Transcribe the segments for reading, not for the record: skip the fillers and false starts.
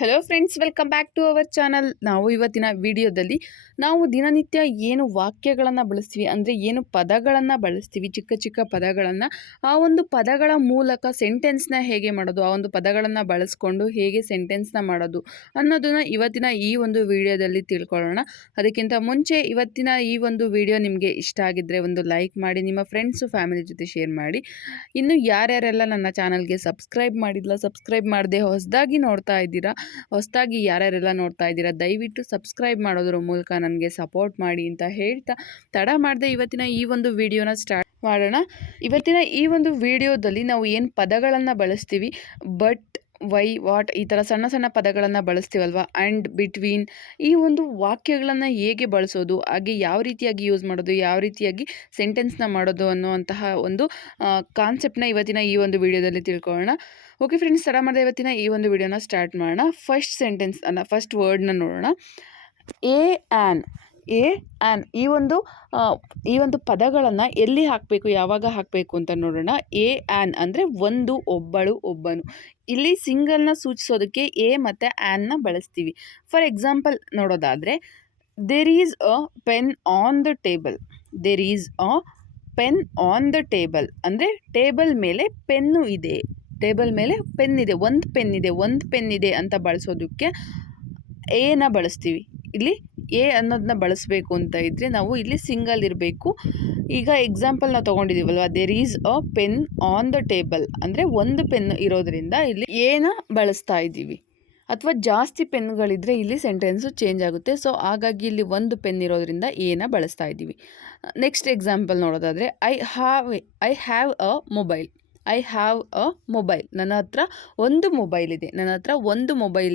Hello friends, welcome back to our channel. ನಾವು ಇವತ್ತಿನ ವಿಡಿಯೋದಲ್ಲಿ ನಾವು ದಿನನಿತ್ಯ ಏನು ವಾಕ್ಯಗಳನ್ನು ಬಳಸ್ತೀವಿ, ಅಂದರೆ ಏನು ಪದಗಳನ್ನು ಬಳಸ್ತೀವಿ, ಚಿಕ್ಕ ಚಿಕ್ಕ ಪದಗಳನ್ನು, ಆ ಒಂದು ಪದಗಳ ಮೂಲಕ ಸೆಂಟೆನ್ಸ್ನ ಹೇಗೆ ಮಾಡೋದು, ಆ ಒಂದು ಪದಗಳನ್ನು ಬಳಸ್ಕೊಂಡು ಹೇಗೆ ಸೆಂಟೆನ್ಸ್ನ ಮಾಡೋದು ಅನ್ನೋದನ್ನು ಇವತ್ತಿನ ಈ ಒಂದು ವಿಡಿಯೋದಲ್ಲಿ ತಿಳ್ಕೊಳ್ಳೋಣ. ಅದಕ್ಕಿಂತ ಮುಂಚೆ ಇವತ್ತಿನ ಈ ಒಂದು ವಿಡಿಯೋ ನಿಮಗೆ ಇಷ್ಟ ಆಗಿದ್ದರೆ ಒಂದು ಲೈಕ್ ಮಾಡಿ, ನಿಮ್ಮ ಫ್ರೆಂಡ್ಸು ಫ್ಯಾಮಿಲಿ ಜೊತೆ ಶೇರ್ ಮಾಡಿ. ಇನ್ನು ಯಾರ್ಯಾರೆಲ್ಲ ನನ್ನ ಚಾನಲ್ಗೆ ಸಬ್ಸ್ಕ್ರೈಬ್ ಸಬ್ಸ್ಕ್ರೈಬ್ ಮಾಡದೆ ಹೊಸದಾಗಿ ನೋಡ್ತಾ ಇದ್ದೀರಾ, ಹೊಸದಾಗಿ ಯಾರ್ಯಾರೆಲ್ಲ ನೋಡ್ತಾ ಇದ್ದೀರಾ, ದಯವಿಟ್ಟು ಸಬ್ಸ್ಕ್ರೈಬ್ ಮಾಡೋದ್ರ ಮೂಲಕ ನನಗೆ ಸಪೋರ್ಟ್ ಮಾಡಿ ಅಂತ ಹೇಳ್ತಾ ತಡ ಮಾಡದೆ ಇವತ್ತಿನ ಈ ಒಂದು ವಿಡಿಯೋನ ಸ್ಟಾರ್ಟ್ ಮಾಡೋಣ. ಇವತ್ತಿನ ಈ ಒಂದು ವಿಡಿಯೋದಲ್ಲಿ ನಾವು ಏನು ಪದಗಳನ್ನು ಬಳಸ್ತೀವಿ, ಬಟ್, ವೈ, ವಾಟ್, ಈ ಥರ ಸಣ್ಣ ಸಣ್ಣ ಪದಗಳನ್ನು ಬಳಸ್ತೀವಲ್ವ, ಆ್ಯಂಡ್, ಬಿಟ್ವೀನ್, ಈ ಒಂದು ವಾಕ್ಯಗಳನ್ನು ಹೇಗೆ ಬಳಸೋದು, ಹಾಗೆ ಯಾವ ರೀತಿಯಾಗಿ ಯೂಸ್ ಮಾಡೋದು, ಯಾವ ರೀತಿಯಾಗಿ ಸೆಂಟೆನ್ಸ್ನ ಮಾಡೋದು ಅನ್ನುವಂತಹ ಒಂದು ಕಾನ್ಸೆಪ್ಟ್ನ ಇವತ್ತಿನ ಈ ಒಂದು ವಿಡಿಯೋದಲ್ಲಿ ತಿಳ್ಕೊಳ್ಳೋಣ. ಓಕೆ ಫ್ರೆಂಡ್ಸ್, ತಡ ಮಾಡಿದೆ ಇವತ್ತಿನ ಈ ಒಂದು ವಿಡಿಯೋನ ಸ್ಟಾರ್ಟ್ ಮಾಡೋಣ. ಫಸ್ಟ್ ಸೆಂಟೆನ್ಸ್ ಫಸ್ಟ್ ವರ್ಡ್ನ ನೋಡೋಣ. A an. ಈ ಒಂದು ಪದಗಳನ್ನು ಎಲ್ಲಿ ಹಾಕಬೇಕು, ಯಾವಾಗ ಹಾಕಬೇಕು ಅಂತ ನೋಡೋಣ. ಎ ಆ್ಯನ್ ಅಂದರೆ ಒಂದು, ಒಬ್ಬಳು, ಒಬ್ಬನು. ಇಲ್ಲಿ ಸಿಂಗಲ್ನ ಸೂಚಿಸೋದಕ್ಕೆ ಎ ಮತ್ತು ಆ್ಯನ್ನ ಬಳಸ್ತೀವಿ. ಫಾರ್ ಎಕ್ಸಾಂಪಲ್ ನೋಡೋದಾದರೆ, there is a pen on the table. There is a pen on the table ಅಂದರೆ ಟೇಬಲ್ ಮೇಲೆ ಪೆನ್ನು ಇದೆ, ಟೇಬಲ್ ಮೇಲೆ ಪೆನ್ ಇದೆ, ಒಂದು ಪೆನ್ ಇದೆ ಅಂತ ಬಳಸೋದಕ್ಕೆ ಎನ ಬಳಸ್ತೀವಿ. ಇಲ್ಲಿ ಎ ಅನ್ನೋದನ್ನ ಬಳಸಬೇಕು ಅಂತ ಇದ್ದರೆ ನಾವು ಇಲ್ಲಿ ಸಿಂಗಲ್ ಇರಬೇಕು. ಈಗ ಎಕ್ಸಾಂಪಲ್ ನಾವು ತೊಗೊಂಡಿದ್ದೀವಲ್ವ, there is a pen on the table ಅಂದರೆ ಒಂದು ಪೆನ್ ಇರೋದ್ರಿಂದ ಇಲ್ಲಿ ಎನ ಬಳಸ್ತಾ ಇದ್ದೀವಿ. ಅಥವಾ ಜಾಸ್ತಿ ಪೆನ್ಗಳಿದ್ರೆ ಇಲ್ಲಿ ಸೆಂಟೆನ್ಸು ಚೇಂಜ್ ಆಗುತ್ತೆ. ಸೊ ಹಾಗಾಗಿ ಇಲ್ಲಿ ಒಂದು ಪೆನ್ ಇರೋದ್ರಿಂದ ಎನ ಬಳಸ್ತಾ ಇದ್ದೀವಿ. ನೆಕ್ಸ್ಟ್ ಎಕ್ಸಾಂಪಲ್ ನೋಡೋದಾದರೆ, I have a mobile. I have a mobile, ನನ್ನ ಹತ್ರ ಒಂದು ಮೊಬೈಲ್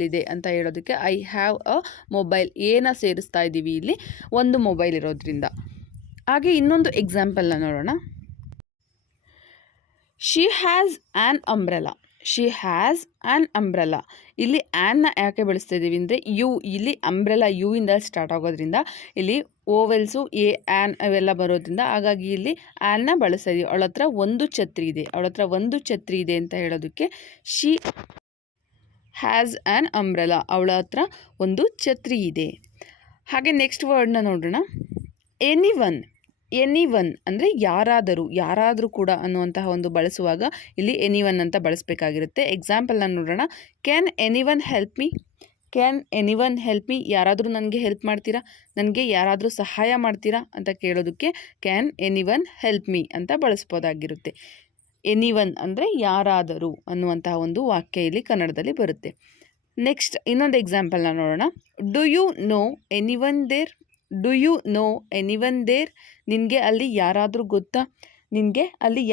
ಇದೆ ಅಂತ ಹೇಳೋದಕ್ಕೆ ಐ ಹ್ಯಾವ್ ಅ ಮೊಬೈಲ್, ಏನ ಸೇರಿಸ್ತಾ ಇದ್ದೀವಿ ಇಲ್ಲಿ, ಒಂದು ಮೊಬೈಲ್ ಇರೋದ್ರಿಂದ. ಹಾಗೆ ಇನ್ನೊಂದು ಎಕ್ಸಾಂಪಲ್ನ ನೋಡೋಣ. She has an umbrella. She has an umbrella. ಇಲ್ಲಿ ಆ್ಯನ್ನ ಯಾಕೆ ಬಳಸ್ತಾ ಇದ್ದೀವಿ ಅಂದರೆ ಇಲ್ಲಿ ಅಂಬ್ರೆಲಾ ಯು ಇಂದ ಸ್ಟಾರ್ಟ್ ಆಗೋದ್ರಿಂದ ಇಲ್ಲಿ ಓವೆಲ್ಸು ಎ ಆ್ಯನ್ ಅವೆಲ್ಲ ಬರೋದ್ರಿಂದ ಹಾಗಾಗಿ ಇಲ್ಲಿ ಆ್ಯನ್ನ ಬಳಸ್ತಾ ಇದ್ದೀವಿ. ಅವಳ ಹತ್ರ ಒಂದು ಛತ್ರಿ ಇದೆ ಅಂತ ಹೇಳೋದಕ್ಕೆ ಶಿ ಹ್ಯಾಸ್ ಆ್ಯನ್ ಅಂಬ್ರೆಲಾ, ಅವಳ ಹತ್ರ ಒಂದು ಛತ್ರಿ ಇದೆ. ಹಾಗೆ ನೆಕ್ಸ್ಟ್ ವರ್ಡ್ನ ನೋಡೋಣ. ಎನಿವನ್ ಅಂದರೆ ಯಾರಾದರೂ ಕೂಡ ಅನ್ನುವಂತಹ ಒಂದು ಬಳಸುವಾಗ ಇಲ್ಲಿ ಎನಿವನ್ ಅಂತ ಬಳಸಬೇಕಾಗಿರುತ್ತೆ. ಎಕ್ಸಾಂಪಲ್ನ ನೋಡೋಣ. Can anyone help me. ಯಾರಾದರೂ ನನಗೆ ಹೆಲ್ಪ್ ಮಾಡ್ತೀರಾ, ನನಗೆ ಯಾರಾದರೂ ಸಹಾಯ ಮಾಡ್ತೀರಾ ಅಂತ ಕೇಳೋದಕ್ಕೆ ಕ್ಯಾನ್ ಎನಿವನ್ ಹೆಲ್ಪ್ ಮೀ ಅಂತ ಬಳಸ್ಬೋದಾಗಿರುತ್ತೆ. ಎನಿವನ್ ಅಂದರೆ ಯಾರಾದರೂ ಅನ್ನುವಂತಹ ಒಂದು ವಾಕ್ಯ ಇಲ್ಲಿ ಕನ್ನಡದಲ್ಲಿ ಬರುತ್ತೆ. ನೆಕ್ಸ್ಟ್ ಇನ್ನೊಂದು ಎಕ್ಸಾಂಪಲ್ನ ನೋಡೋಣ. Do you know anyone there. ನಿನಗೆ ಅಲ್ಲಿ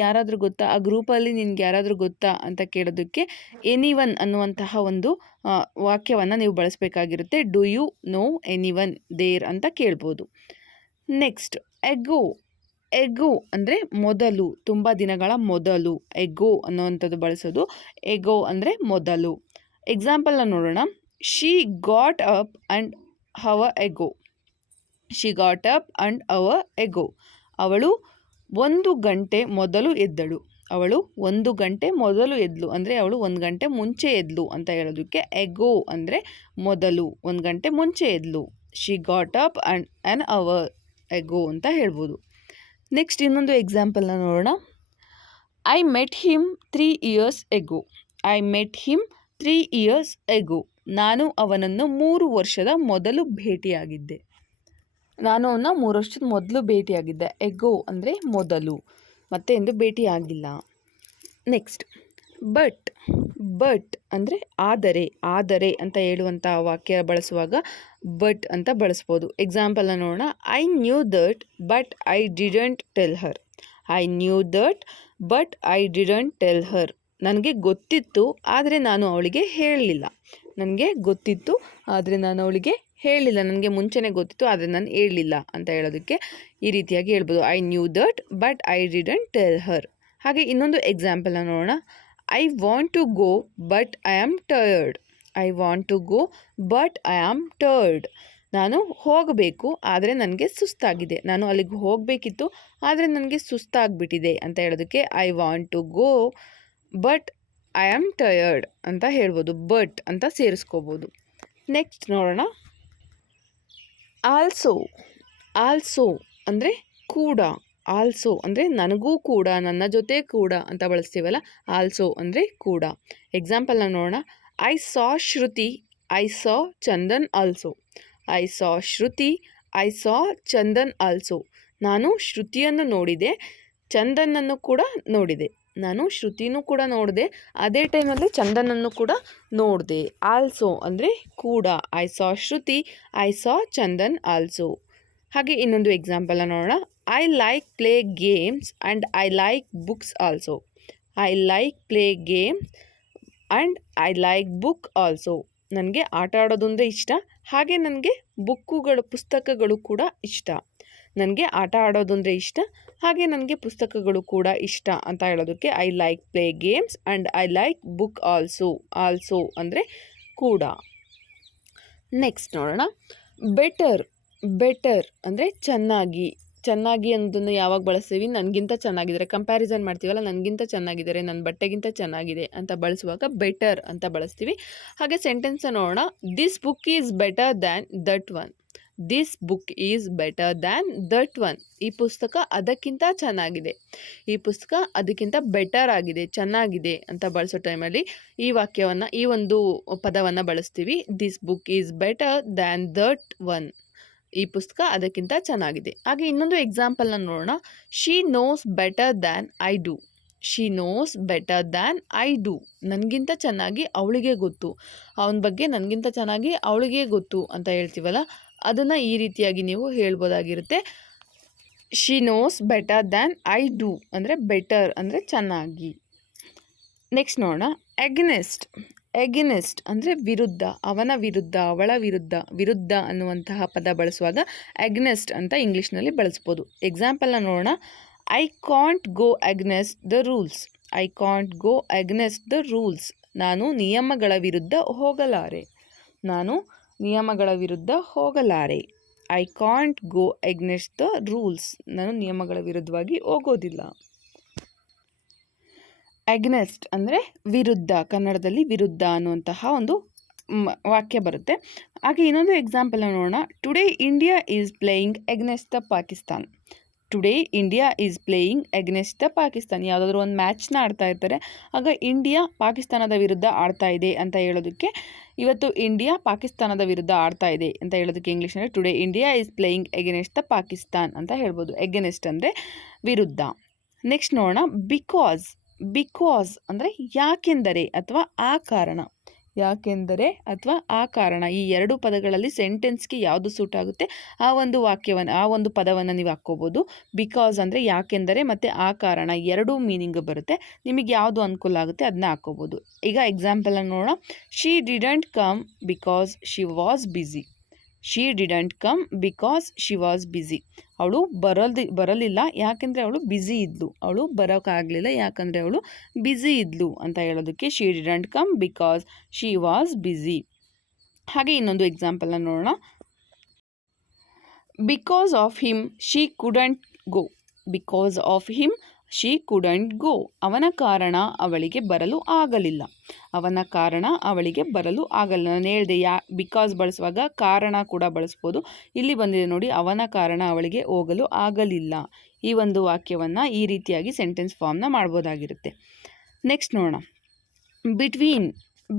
ಯಾರಾದರೂ ಗೊತ್ತಾ, ಆ ಗ್ರೂಪಲ್ಲಿ ನಿನಗೆ ಯಾರಾದರೂ ಗೊತ್ತಾ ಅಂತ ಕೇಳೋದಕ್ಕೆ ಎನಿವನ್ ಅನ್ನುವಂತಹ ಒಂದು ವಾಕ್ಯವನ್ನು ನೀವು ಬಳಸಬೇಕಾಗಿರುತ್ತೆ. Do you know anyone there ಅಂತ ಕೇಳ್ಬೋದು. ನೆಕ್ಸ್ಟ್ ಎಗೋ ಅಂದರೆ ಮೊದಲು, ತುಂಬ ದಿನಗಳ ಮೊದಲು, ಎಗೋ ಅನ್ನುವಂಥದ್ದು ಬಳಸೋದು. ಎಗೋ ಅಂದರೆ ಮೊದಲು. ಎಕ್ಸಾಂಪಲ್ನ ನೋಡೋಣ. She got up and our ago. She got up and our ago. ಅವಳು 1 ಗಂಟೆ ಮೊದಲು ಎದ್ದಳು. ಅಂದರೆ ಅವಳು 1 ಗಂಟೆ ಮುಂಚೆ ಎದ್ಲು ಅಂತ ಹೇಳೋದಕ್ಕೆ ಎಗೋ ಅಂದರೆ ಮೊದಲು, 1 ಗಂಟೆ ಮುಂಚೆ ಎದ್ಲು. She got up and an hour ago ಅಂತ ಹೇಳ್ಬೋದು. ನೆಕ್ಸ್ಟ್ ಇನ್ನೊಂದು ಎಕ್ಸಾಂಪಲ್ನ ನೋಡೋಣ. I met him 3 years ago. ನಾನು ಅವನನ್ನು 3 ವರ್ಷದ ಮೊದಲು ಭೇಟಿಯಾಗಿದ್ದೆ. ಎಗೋ ಅಂದರೆ ಮೊದಲು, ಮತ್ತೆ ಎಂದು ಭೇಟಿಯಾಗಿಲ್ಲ. ನೆಕ್ಸ್ಟ್ ಬಟ್ ಅಂದರೆ ಆದರೆ ಅಂತ ಹೇಳುವಂಥ ವಾಕ್ಯ ಬಳಸುವಾಗ ಬಟ್ ಅಂತ ಬಳಸ್ಬೋದು. ಎಕ್ಸಾಂಪಲ್ನ ನೋಡೋಣ. I knew that but I didn't tell her. ನನಗೆ ಗೊತ್ತಿತ್ತು ಆದರೆ ನಾನು ಅವಳಿಗೆ ಹೇಳಲಿಲ್ಲ. ನನಗೆ ಮುಂಚೆನೇ ಗೊತ್ತಿತ್ತು ಆದರೆ ನಾನು ಹೇಳಲಿಲ್ಲ ಅಂತ ಹೇಳೋದಕ್ಕೆ ಈ ರೀತಿಯಾಗಿ ಹೇಳ್ಬೋದು. I knew that but I didn't tell her. ಹಾಗೆ ಇನ್ನೊಂದು ಎಕ್ಸಾಂಪಲ್ನ ನೋಡೋಣ. I want to go but I am tired. ನಾನು ಹೋಗಬೇಕು ಆದರೆ ನನಗೆ ಸುಸ್ತಾಗಿದೆ. ನಾನು ಅಲ್ಲಿಗೆ ಹೋಗಬೇಕಿತ್ತು ಆದರೆ ನನಗೆ ಸುಸ್ತಾಗ್ಬಿಟ್ಟಿದೆ ಅಂತ ಹೇಳೋದಕ್ಕೆ I want to go but I am tired ಅಂತ ಹೇಳ್ಬೋದು. ಬಟ್ ಅಂತ ಸೇರಿಸ್ಕೋಬೋದು. ನೆಕ್ಸ್ಟ್ ನೋಡೋಣ. ಆಲ್ಸೋ. ಆಲ್ಸೋ ಅಂದರೆ ಕೂಡ. ಆಲ್ಸೋ ಅಂದರೆ ನನಗೂ ಕೂಡ, ನನ್ನ ಜೊತೆ ಕೂಡ ಅಂತ ಬಳಸ್ತೀವಲ್ಲ, ಆಲ್ಸೋ ಅಂದರೆ ಕೂಡ. ಎಕ್ಸಾಂಪಲ್ನ ನೋಡೋಣ. I saw Shruti, I saw Chandan also. I saw Shruti, I saw Chandan also. ನಾನು ಶ್ರುತಿಯನ್ನು ನೋಡಿದೆ, ಚಂದನನ್ನು ಕೂಡ ನೋಡಿದೆ. ನಾನು ಶ್ರುತಿನೂ ಕೂಡ ನೋಡಿದೆ, ಅದೇ ಟೈಮಲ್ಲಿ ಚಂದನನ್ನು ಕೂಡ ನೋಡಿದೆ. ಆಲ್ಸೋ ಅಂದರೆ ಕೂಡ. I saw Shruti, I saw Chandan also. ಹಾಗೆ ಇನ್ನೊಂದು ಎಕ್ಸಾಂಪಲ್ನ ನೋಡೋಣ. I like play games and I like books also. I like play games and I like book also. ನನಗೆ ಆಟ ಆಡೋದು ಅಂದರೆ ಇಷ್ಟ, ಹಾಗೆ ನನಗೆ ಪುಸ್ತಕಗಳು ಕೂಡ ಇಷ್ಟ. ನನಗೆ ಆಟ ಆಡೋದು ಅಂದರೆ ಇಷ್ಟ, ಹಾಗೆ ನನಗೆ ಪುಸ್ತಕಗಳು ಕೂಡ ಇಷ್ಟ ಅಂತ ಹೇಳೋದಕ್ಕೆ I like play games and I like book also. Also ಅಂದರೆ ಕೂಡ. ನೆಕ್ಸ್ಟ್ ನೋಡೋಣ. ಬೆಟರ್. ಬೆಟರ್ ಅಂದರೆ ಚೆನ್ನಾಗಿ. ಚೆನ್ನಾಗಿ ಅನ್ನೋದನ್ನು ಯಾವಾಗ ಬಳಸ್ತೀವಿ? ನನಗಿಂತ ಚೆನ್ನಾಗಿದ್ದಾರೆ, ಕಂಪ್ಯಾರಿಸನ್ ಮಾಡ್ತೀವಲ್ಲ, ನನಗಿಂತ ಚೆನ್ನಾಗಿದ್ದಾರೆ, ನನ್ನ ಬಟ್ಟೆಗಿಂತ ಚೆನ್ನಾಗಿದೆ ಅಂತ ಬಳಸುವಾಗ ಬೆಟರ್ ಅಂತ ಬಳಸ್ತೀವಿ. ಹಾಗೆ ಸೆಂಟೆನ್ಸ್ ನೋಡೋಣ. This book is better than that one. This book is better than that one. ಈ ಪುಸ್ತಕ ಅದಕ್ಕಿಂತ ಚೆನ್ನಾಗಿದೆ, ಈ ಪುಸ್ತಕ ಅದಕ್ಕಿಂತ ಬೆಟರ್ ಆಗಿದೆ, ಚೆನ್ನಾಗಿದೆ ಅಂತ ಬಳಸೋ ಟೈಮಲ್ಲಿ ಈ ಒಂದು ಪದವನ್ನು ಬಳಸ್ತೀವಿ. This book is better than that one. ಈ ಪುಸ್ತಕ ಅದಕ್ಕಿಂತ ಚೆನ್ನಾಗಿದೆ. ಹಾಗೆ ಇನ್ನೊಂದು ಎಕ್ಸಾಂಪಲ್ನ ನೋಡೋಣ. She knows better than I do. She knows better than I do. ನನಗಿಂತ ಚೆನ್ನಾಗಿ ಅವಳಿಗೆ ಗೊತ್ತು, ಅವನ ಬಗ್ಗೆ ನನಗಿಂತ ಚೆನ್ನಾಗಿ ಅವಳಿಗೆ ಗೊತ್ತು ಅಂತ ಹೇಳ್ತೀವಲ್ಲ, ಅದನ್ನು ಈ ರೀತಿಯಾಗಿ ನೀವು ಹೇಳ್ಬೋದಾಗಿರುತ್ತೆ. She knows better than I do ಅಂದರೆ ಬೆಟರ್ ಅಂದರೆ ಚೆನ್ನಾಗಿ. ನೆಕ್ಸ್ಟ್ ನೋಡೋಣ. ಎಗ್ನೆಸ್ಟ್. ಎಗ್ನೆಸ್ಟ್ ಅಂದರೆ ವಿರುದ್ಧ, ಅವನ ವಿರುದ್ಧ, ಅವಳ ವಿರುದ್ಧ. ವಿರುದ್ಧ ಅನ್ನುವಂತಹ ಪದ ಬಳಸುವಾಗ ಎಗ್ನೆಸ್ಟ್ ಅಂತ ಇಂಗ್ಲೀಷ್ನಲ್ಲಿ ಬಳಸ್ಬೋದು. ಎಕ್ಸಾಂಪಲ್ನ ನೋಡೋಣ. I can't go against the rules. I can't go against the rules. ನಾನು ನಿಯಮಗಳ ವಿರುದ್ಧ ಹೋಗಲಾರೆ. ನಾನು ನಿಯಮಗಳ ವಿರುದ್ಧ ಹೋಗಲಾರೆ. I can't go against the rules. ನಾನು ನಿಯಮಗಳ ವಿರುದ್ಧವಾಗಿ ಹೋಗೋದಿಲ್ಲ. ಅಗ್ನೆಸ್ಟ್ ಅಂದರೆ ವಿರುದ್ಧ, ಕನ್ನಡದಲ್ಲಿ ವಿರುದ್ಧ ಅನ್ನುವಂತಹ ಒಂದು ವಾಕ್ಯ ಬರುತ್ತೆ. ಹಾಗೆ ಇನ್ನೊಂದು ಎಕ್ಸಾಂಪಲ್ ನೋಡೋಣ. Today India is playing against the Pakistan. Today India is playing against the Pakistan. ಯಾವುದಾದ್ರೂ ಒಂದು ಮ್ಯಾಚ್ನ ಆಡ್ತಾ ಇರ್ತಾರೆ, ಆಗ ಇಂಡಿಯಾ ಪಾಕಿಸ್ತಾನದ ವಿರುದ್ಧ ಆಡ್ತಾ ಇದೆ ಅಂತ ಹೇಳೋದಕ್ಕೆ, ಇವತ್ತು ಇಂಡಿಯಾ ಪಾಕಿಸ್ತಾನದ ವಿರುದ್ಧ ಆಡ್ತಾ ಇದೆ ಅಂತ ಹೇಳೋದಕ್ಕೆ ಇಂಗ್ಲೀಷ್ನಲ್ಲಿ today India is playing against the Pakistan ಅಂತ ಹೇಳ್ಬೋದು. ಅಗೇನೆಸ್ಟ್ ಅಂದರೆ ವಿರುದ್ಧ. ನೆಕ್ಸ್ಟ್ ನೋಡೋಣ. ಬಿಕಾಸ್. ಬಿಕಾಸ್ ಅಂದರೆ ಯಾಕೆಂದರೆ ಅಥವಾ ಆ ಕಾರಣ. ಯಾಕೆಂದರೆ ಅಥವಾ ಆ ಕಾರಣ. ಈ ಎರಡು ಪದಗಳಲ್ಲಿ ಸೆಂಟೆನ್ಸ್ಗೆ ಯಾವುದು ಸೂಟ್ ಆಗುತ್ತೆ ಆ ಒಂದು ವಾಕ್ಯವನ್ನು, ಆ ಒಂದು ಪದವನ್ನು ನೀವು ಹಾಕ್ಕೋಬೋದು. ಬಿಕಾಸ್ ಅಂದರೆ ಯಾಕೆಂದರೆ, ಮತ್ತು ಆ ಕಾರಣ, ಎರಡೂ ಮೀನಿಂಗ್ ಬರುತ್ತೆ. ನಿಮಗೆ ಯಾವುದು ಅನುಕೂಲ ಆಗುತ್ತೆ ಅದನ್ನ ಹಾಕ್ಕೋಬೋದು. ಈಗ ಎಕ್ಸಾಂಪಲನ್ನು ನೋಡೋಣ. She didn't come because she was busy. She didn't come because she was busy. ಅವಳು ಬರಲಿಲ್ಲ ಯಾಕೆಂದರೆ ಅವಳು ಬ್ಯುಸಿ ಇದ್ಲು. ಅವಳು ಬರೋಕ್ಕಾಗಲಿಲ್ಲ ಯಾಕಂದರೆ ಅವಳು ಬ್ಯುಸಿ ಇದ್ಲು ಅಂತ ಹೇಳೋದಕ್ಕೆ she didn't come because she was busy. ಹಾಗೆ ಇನ್ನೊಂದು ಎಕ್ಸಾಂಪಲ್ನ ನೋಡೋಣ. Because of him she couldn't go. Because of him she couldn't go. ಅವನ ಕಾರಣ ಅವಳಿಗೆ ಬರಲು ಆಗಲಿಲ್ಲ. ಅವನ ಕಾರಣ ಅವಳಿಗೆ ಬರಲು ಆಗಲ್ಲ. ನಾನು ಹೇಳಿದೆ ಬಿಕಾಸ್ ಬಳಸುವಾಗ ಕಾರಣ ಕೂಡ ಬಳಸ್ಬೋದು. ಇಲ್ಲಿ ಬಂದಿದೆ ನೋಡಿ, ಅವನ ಕಾರಣ ಅವಳಿಗೆ ಹೋಗಲು ಆಗಲಿಲ್ಲ. ಈ ಒಂದು ವಾಕ್ಯವನ್ನು ಈ ರೀತಿಯಾಗಿ ಸೆಂಟೆನ್ಸ್ ಫಾರ್ಮ್ನ ಮಾಡ್ಬೋದಾಗಿರುತ್ತೆ. ನೆಕ್ಸ್ಟ್ ನೋಡೋಣ. ಬಿಟ್ವೀನ್.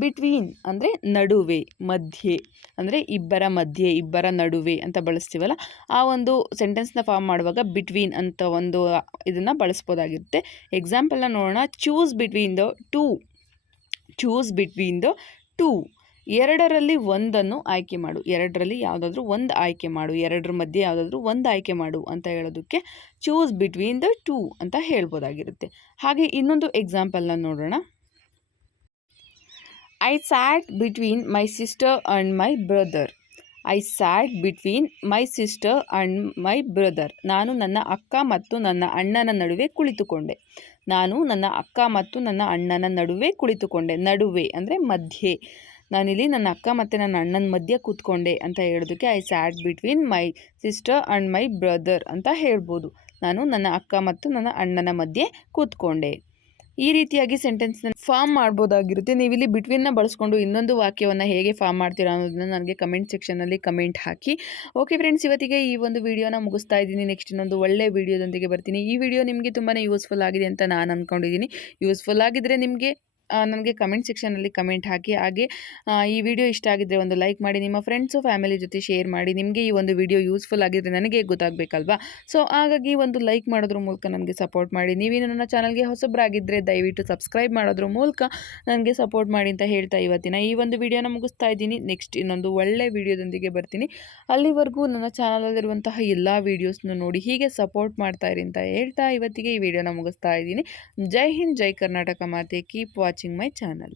ಬಿಟ್ವೀನ್ ಅಂದರೆ ನಡುವೆ, ಮಧ್ಯೆ, ಅಂದರೆ ಇಬ್ಬರ ಮಧ್ಯೆ, ಇಬ್ಬರ ನಡುವೆ ಅಂತ ಬಳಸ್ತೀವಲ್ಲ, ಆ ಒಂದು ಸೆಂಟೆನ್ಸ್ನ ಫಾರ್ಮ್ ಮಾಡುವಾಗ ಬಿಟ್ವೀನ್ ಅಂತ ಒಂದು ಇದನ್ನು ಬಳಸ್ಬೋದಾಗಿರುತ್ತೆ. ಎಕ್ಸಾಂಪಲ್ನ ನೋಡೋಣ. Choose between the two. Choose between the two. ಎರಡರಲ್ಲಿ ಒಂದನ್ನು ಆಯ್ಕೆ ಮಾಡು. ಎರಡರಲ್ಲಿ ಯಾವುದಾದ್ರೂ ಒಂದು ಆಯ್ಕೆ ಮಾಡು. ಎರಡರ ಮಧ್ಯೆ ಯಾವುದಾದ್ರೂ ಒಂದು ಆಯ್ಕೆ ಮಾಡು ಅಂತ ಹೇಳೋದಕ್ಕೆ ಚೂಸ್ ಬಿಟ್ವೀನ್ ದ ಟೂ ಅಂತ ಹೇಳ್ಬೋದಾಗಿರುತ್ತೆ. ಹಾಗೆ ಇನ್ನೊಂದು ಎಕ್ಸಾಂಪಲ್ನ ನೋಡೋಣ. I sat between my sister and my brother. I sat between my sister and my brother. ನಾನು ನನ್ನ ಅಕ್ಕ ಮತ್ತು ನನ್ನ ಅಣ್ಣನ ನಡುವೆ ಕುಳಿತುಕೊಂಡೆ. ನಾನು ನನ್ನ ಅಕ್ಕ ಮತ್ತು ನನ್ನ ಅಣ್ಣನ ನಡುವೆ ಕುಳಿತುಕೊಂಡೆ. ನಡುವೆ ಅಂದರೆ ಮಧ್ಯೆ. ನಾನಿಲ್ಲಿ ನನ್ನ ಅಕ್ಕ ಮತ್ತು ನನ್ನ ಅಣ್ಣನ ಮಧ್ಯೆ ಕೂತ್ಕೊಂಡೆ ಅಂತ ಹೇಳೋದಕ್ಕೆ I sat between my sister and my brother ಅಂತ ಹೇಳ್ಬೋದು. ನಾನು ನನ್ನ ಅಕ್ಕ ಮತ್ತು ನನ್ನ ಅಣ್ಣನ ಮಧ್ಯೆ ಕೂತ್ಕೊಂಡೆ. ಈ ರೀತಿಯಾಗಿ ಸೆಂಟೆನ್ಸ್ನ ಫಾರ್ಮ್ ಮಾಡ್ಬೋದಾಗಿರುತ್ತೆ. ನೀವು ಇಲ್ಲಿ ಬಿಟ್ವೀನ್ನ ಬಳಸ್ಕೊಂಡು ಇನ್ನೊಂದು ವಾಕ್ಯವನ್ನು ಹೇಗೆ ಫಾರ್ಮ್ ಮಾಡ್ತೀರಾ ಅನ್ನೋದನ್ನ ನನಗೆ ಕಮೆಂಟ್ ಸೆಕ್ಷನಲ್ಲಿ ಕಮೆಂಟ್ ಹಾಕಿ. ಓಕೆ ಫ್ರೆಂಡ್ಸ್, ಇವತ್ತಿಗೆ ಈ ಒಂದು ವಿಡಿಯೋನ ಮುಗಿಸ್ತಾ ಇದ್ದೀನಿ. ನೆಕ್ಸ್ಟ್ ಇನ್ನೊಂದು ಒಳ್ಳೆ ವಿಡಿಯೋದೊಂದಿಗೆ ಬರ್ತೀನಿ. ಈ ವಿಡಿಯೋ ನಿಮಗೆ ತುಂಬಾ ಯೂಸ್ಫುಲ್ ಆಗಿದೆ ಅಂತ ನಾನು ಅಂದ್ಕೊಂಡಿದ್ದೀನಿ. ಯೂಸ್ಫುಲ್ ಆಗಿದ್ದರೆ ನಿಮಗೆ ನನಗೆ ಕಮೆಂಟ್ ಸೆಕ್ಷನಲ್ಲಿ ಕಮೆಂಟ್ ಹಾಕಿ. ಹಾಗೆ ಈ ವಿಡಿಯೋ ಇಷ್ಟ ಆಗಿದ್ದರೆ ಒಂದು ಲೈಕ್ ಮಾಡಿ, ನಿಮ್ಮ ಫ್ರೆಂಡ್ಸು ಫ್ಯಾಮಿಲಿ ಜೊತೆ ಶೇರ್ ಮಾಡಿ. ನಿಮಗೆ ಈ ಒಂದು ವಿಡಿಯೋ ಯೂಸ್ಫುಲ್ ಆಗಿದ್ದರೆ ನನಗೆ ಗೊತ್ತಾಗಬೇಕಲ್ವಾ. ಸೊ ಹಾಗಾಗಿ ಒಂದು ಲೈಕ್ ಮಾಡೋದ್ರ ಮೂಲಕ ನನಗೆ ಸಪೋರ್ಟ್ ಮಾಡಿ. ನೀವೇನು ನನ್ನ ಚಾನಲ್ಗೆ ಹೊಸಬರಾಗಿದ್ದರೆ ದಯವಿಟ್ಟು ಸಬ್ಸ್ಕ್ರೈಬ್ ಮಾಡೋದ್ರ ಮೂಲಕ ನನಗೆ ಸಪೋರ್ಟ್ ಮಾಡಿ ಅಂತ ಹೇಳ್ತಾ ಇವತ್ತಿನ ಈ ಒಂದು ವಿಡಿಯೋನ ಮುಗಿಸ್ತಾ ಇದ್ದೀನಿ. ನೆಕ್ಸ್ಟ್ ಇನ್ನೊಂದು ಒಳ್ಳೆ ವಿಡಿಯೋದೊಂದಿಗೆ ಬರ್ತೀನಿ. ಅಲ್ಲಿವರೆಗೂ ನನ್ನ ಚಾನಲಲ್ಲಿರುವಂತಹ ಎಲ್ಲ ವೀಡಿಯೋಸ್ನ ನೋಡಿ ಹೀಗೆ ಸಪೋರ್ಟ್ ಮಾಡ್ತಾ ಇರಿ ಅಂತ ಹೇಳ್ತಾ ಇವತ್ತಿಗೆ ಈ ವಿಡಿಯೋನ ಮುಗಿಸ್ತಾ ಇದ್ದೀನಿ. ಜೈ ಹಿಂದ್, ಜೈ ಕರ್ನಾಟಕ ಮಾತೆ. Keep watching my channel.